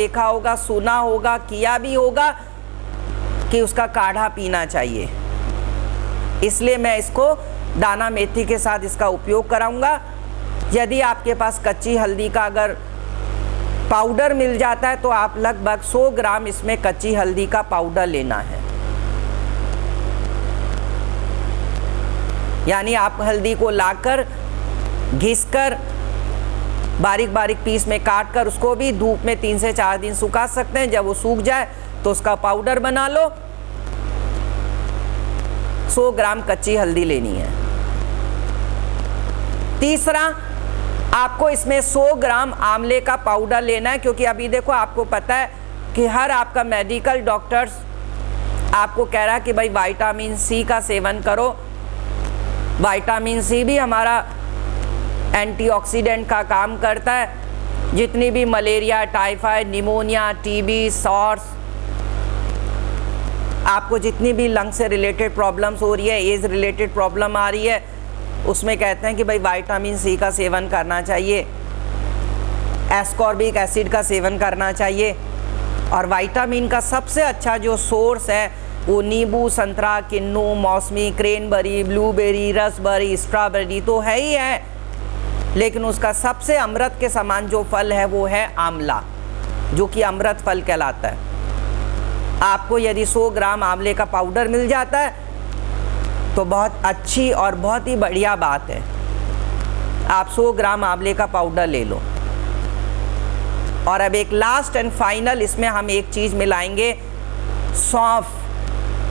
देखा होगा, सुना होगा, किया भी होगा कि उसका काढ़ा पीना चाहिए। इसलिए मैं इसको दाना मेथी के साथ इसका उपयोग कराऊंगा। यदि आपके पास कच्ची हल्दी का अगर पाउडर मिल जाता है तो आप लगभग 100 ग्राम इसमें कच्ची हल्दी का पाउडर लेना है। यानी आप हल्दी को लाकर घिसकर बारीक बारीक पीस में काट कर उसको भी धूप में 3 से 4 दिन सुखा सकते हैं। जब वो सूख जाए तो उसका पाउडर बना लो। 100 ग्राम कच्ची हल्दी लेनी है। तीसरा, आपको इसमें 100 ग्राम आंवले का पाउडर लेना है, क्योंकि अभी देखो आपको पता है कि हर आपका मेडिकल डॉक्टर्स आपको कह रहा है कि भाई विटामिन सी का सेवन करो। विटामिन सी भी हमारा एंटीऑक्सीडेंट का काम करता है। जितनी भी malaria, typhoid, pneumonia, TB, swords, आपको जितनी भी लंग से रिलेटेड प्रॉब्लम्स हो रही है, एज रिलेटेड प्रॉब्लम आ रही है, उसमें कहते हैं कि भाई विटामिन सी का सेवन करना चाहिए, एस्कॉर्बिक एसिड का सेवन करना चाहिए। और विटामिन का सबसे अच्छा जो सोर्स है वो नींबू, संतरा, किन्नू, मौसमी, क्रेनबेरी, ब्लूबेरी, रसबेरी, स्ट्रॉबेरी तो है ही है, लेकिन उसका सबसे अमृत के समान जो फल है वो है आंवला, जो कि अमृत फल कहलाता है। आपको यदि 100 ग्राम आंवले का पाउडर मिल जाता है तो बहुत अच्छी और बहुत ही बढ़िया बात है। आप 100 ग्राम आंवले का पाउडर ले लो। और अब एक लास्ट एंड फाइनल इसमें हम एक चीज़ मिलाएंगे, सौंफ,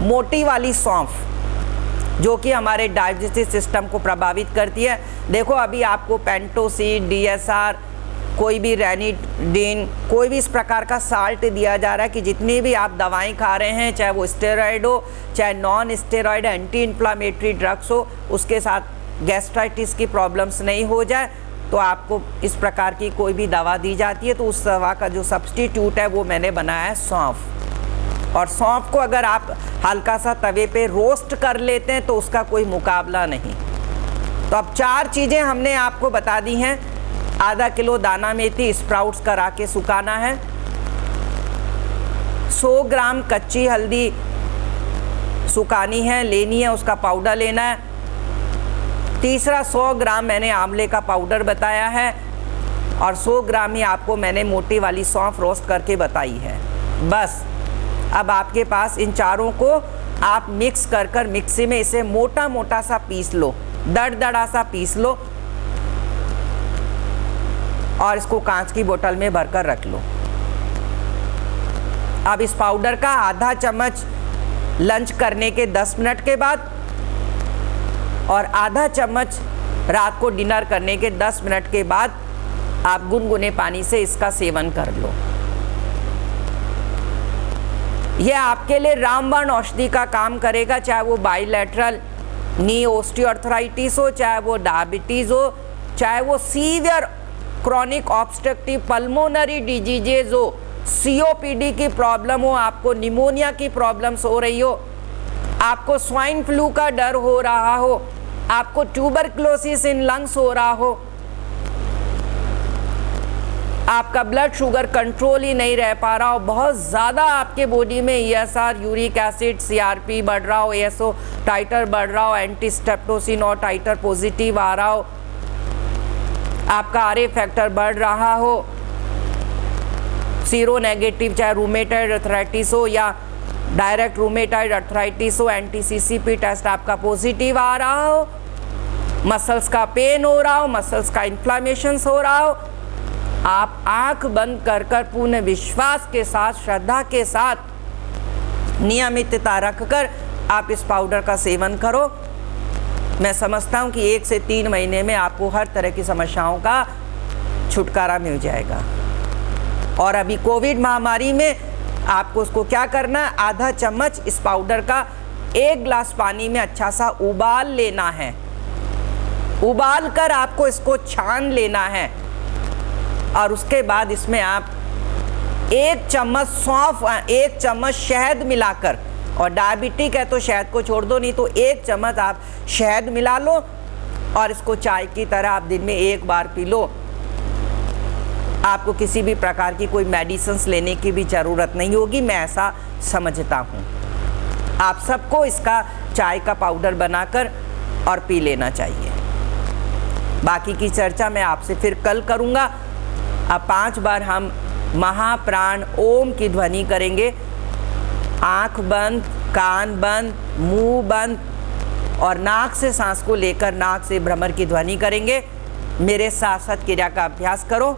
मोटी वाली सौंफ, जो कि हमारे डाइजेस्टिव सिस्टम को प्रभावित करती है। देखो अभी आपको पेंटोसीड, DSR, कोई भी रेनिडीन, कोई भी इस प्रकार का साल्ट दिया जा रहा है कि जितनी भी आप दवाएं खा रहे हैं, चाहे वो स्टेरॉयड हो, चाहे non steroid anti inflammatory drugs हो, उसके साथ गैस्ट्राइटिस की प्रॉब्लम्स नहीं हो जाए तो आपको इस प्रकार की कोई भी दवा दी जाती है। तो उस दवा का जो सब्स्टिट्यूट है वो मैंने बनाया है सौंफ। और सौंफ को अगर आप हल्का सा तवे पे रोस्ट कर लेते हैं तो उसका कोई मुकाबला नहीं। तो अब 4 चीज़ें हमने आपको बता दी हैं। आधा किलो दाना मेथी स्प्राउट्स करा के सुखाना है, 100 ग्राम कच्ची हल्दी सुखानी है, लेनी है, उसका पाउडर लेना है। तीसरा, 100 ग्राम मैंने आंवले का पाउडर बताया है, और 100 ग्राम ही आपको मैंने मोटी वाली सौंफ रोस्ट करके बताई है। बस अब आपके पास इन चारों को आप मिक्स कर मिक्सी में इसे मोटा मोटा सा पीस लो, दरदरा सा पीस लो, और इसको कांच की बोतल में भरकर रख लो। अब इस पाउडर का आधा चम्मच लंच करने के 10 मिनट के बाद और आधा चम्मच रात को डिनर करने के 10 मिनट के बाद आप गुनगुने पानी से इसका सेवन कर लो। यह आपके लिए रामबाण औषधि का काम करेगा, चाहे वो बाइलेटरल नी ऑस्टियोआर्थराइटिस हो, चाहे वो डायबिटीज हो, चाहे वो severe chronic obstructive pulmonary diseases हो, COPD की प्रॉब्लम हो, आपको निमोनिया की प्रॉब्लम्स हो रही हो, आपको स्वाइन फ्लू का डर हो रहा हो, आपको ट्यूबरक्लोसिस इन लंग्स हो रहा हो, आपका ब्लड शुगर कंट्रोल ही नहीं रह पा रहा हो, बहुत ज़्यादा आपके बॉडी में ESR, यूरिक एसिड, CRP बढ़ रहा हो, ASO टाइटर बढ़ रहा हो, एंटीस्ट्रेप्टोसिन और टाइटर पॉजिटिव आ रहा हो, आपका RA फैक्टर बढ़ रहा हो, सीरो नेगेटिव, चाहे रूमेटॉइड अर्थराइटिस हो या डायरेक्ट रूमेटॉइड अर्थराइटिस हो, anti-CCP टेस्ट आपका पॉजिटिव आ रहा हो, मसल्स का पेन हो रहा हो, मसल्स का इन्फ्लामेशन हो रहा हो, आप आंख बंद कर पूर्ण विश्वास के साथ, श्रद्धा के साथ, नियमितता रखकर आप इस पाउडर का सेवन करो। मैं समझता हूं कि 1 से 3 महीने में आपको हर तरह की समस्याओं का छुटकारा मिल जाएगा। और अभी कोविड महामारी में आपको उसको क्या करना है, आधा चम्मच इस पाउडर का 1 गिलास पानी में अच्छा सा उबाल लेना है। उबाल कर आपको इसको छान लेना है, और उसके बाद इसमें आप 1 चम्मच सौंफ, 1 चम्मच शहद मिलाकर, और डायबिटिक है तो शहद को छोड़ दो, नहीं तो 1 चम्मच आप शहद मिला लो और इसको चाय की तरह आप दिन में 1 बार पी लो। आपको किसी भी प्रकार की कोई मेडिसिन्स लेने की भी ज़रूरत नहीं होगी, मैं ऐसा समझता हूँ। आप सबको इसका चाय का पाउडर बनाकर और पी लेना चाहिए। बाकी की चर्चा मैं आपसे फिर कल करूँगा। अब 5 बार हम महाप्राण ओम की ध्वनि करेंगे। आँख बंद, कान बंद, मुंह बंद और नाक से सांस को लेकर नाक से भ्रमर की ध्वनि करेंगे। मेरे साथ साथ क्रिया का अभ्यास करो।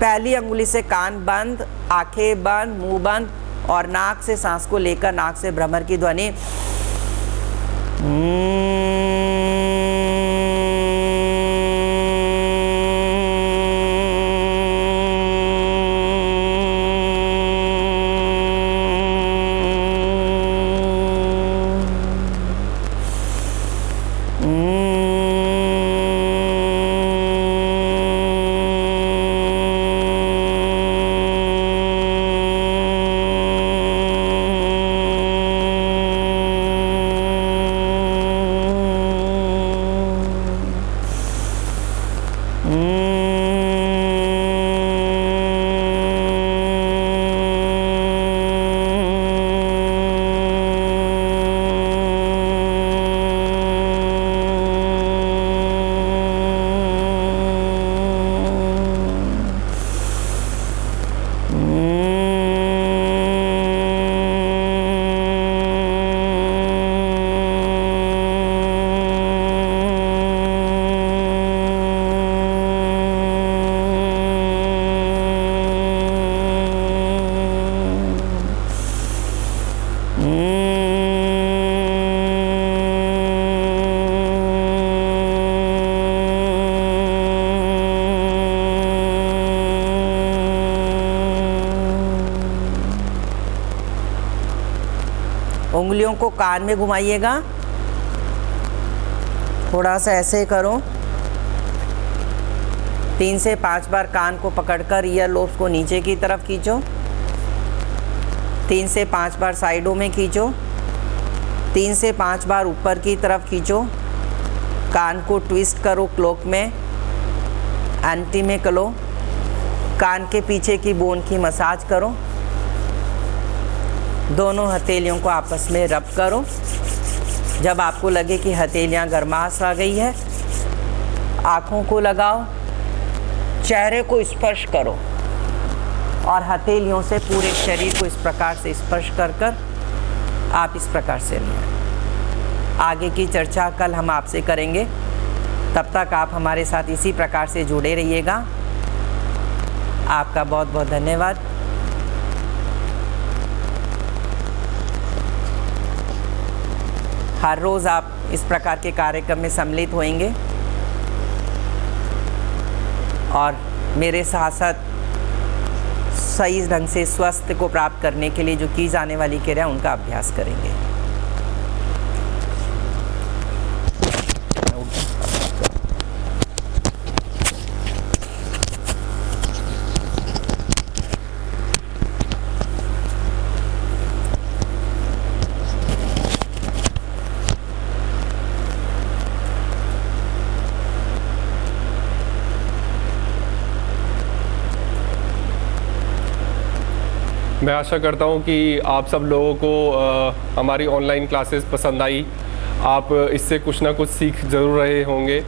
पहली अंगुली से कान बंद, आंखें बंद, मुंह बंद और नाक से सांस को लेकर नाक से भ्रमर की ध्वनि। उंगलियों को कान में घुमाइएगा, थोड़ा सा ऐसे करो। 3 से 5 बार कान को पकड़कर ईयर लोब्स को नीचे की तरफ खींचो। 3 से 5 बार साइडों में खींचो। 3 से 5 बार ऊपर की तरफ खींचो। कान को ट्विस्ट करो क्लॉक में, एंटी में करो। कान के पीछे की बोन की मसाज करो। दोनों हथेलियों को आपस में रब करो। जब आपको लगे कि हथेलियां गर्माश आ गई है, आँखों को लगाओ, चेहरे को स्पर्श करो और हथेलियों से पूरे शरीर को इस प्रकार से स्पर्श कर कर आप इस प्रकार से लें। आगे की चर्चा कल हम आपसे करेंगे। तब तक आप हमारे साथ इसी प्रकार से जुड़े रहिएगा। आपका बहुत बहुत धन्यवाद। हर रोज़ आप इस प्रकार के कार्यक्रम में सम्मिलित होंगे और मेरे साथ साथ सही ढंग से स्वास्थ्य को प्राप्त करने के लिए जो की जाने वाली क्रिया उनका अभ्यास करेंगे। मैं आशा करता हूं कि आप सब लोगों को हमारी ऑनलाइन क्लासेस पसंद आई। आप इससे कुछ ना कुछ सीख ज़रूर रहे होंगे।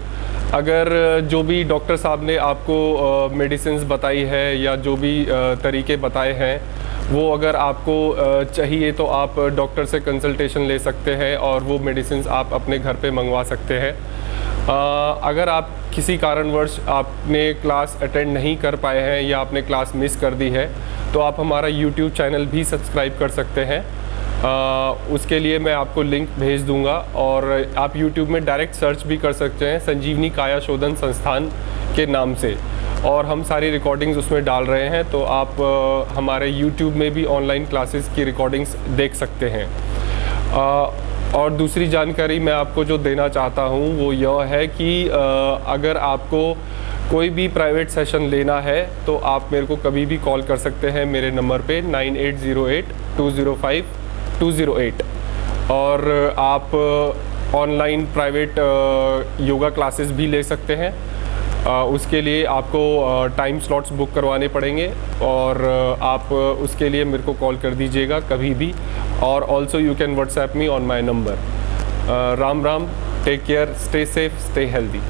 अगर जो भी डॉक्टर साहब ने आपको मेडिसिन्स बताई है या जो भी तरीके बताए हैं वो अगर आपको चाहिए तो आप डॉक्टर से कंसल्टेशन ले सकते हैं और वो मेडिसिन्स आप अपने घर पे मंगवा सकते हैं। अगर आप किसी कारणवश आपने क्लास अटेंड नहीं कर पाए हैं या आपने क्लास मिस कर दी है तो आप हमारा YouTube चैनल भी सब्सक्राइब कर सकते हैं। उसके लिए मैं आपको लिंक भेज दूंगा और आप YouTube में डायरेक्ट सर्च भी कर सकते हैं संजीवनी काया शोधन संस्थान के नाम से, और हम सारी रिकॉर्डिंग्स उसमें डाल रहे हैं तो आप हमारे YouTube में भी ऑनलाइन क्लासेस की रिकॉर्डिंग्स देख सकते हैं। और दूसरी जानकारी मैं आपको जो देना चाहता हूँ वो यह है कि अगर आपको कोई भी प्राइवेट सेशन लेना है तो आप मेरे को कभी भी कॉल कर सकते हैं मेरे नंबर पे 9808-205-208 और आप ऑनलाइन प्राइवेट योगा क्लासेस भी ले सकते हैं। उसके लिए आपको टाइम स्लॉट्स बुक करवाने पड़ेंगे और आप उसके लिए मेरे को कॉल कर दीजिएगा कभी भी, और also you can WhatsApp me on my number. Ram Ram, take care, stay safe, stay healthy.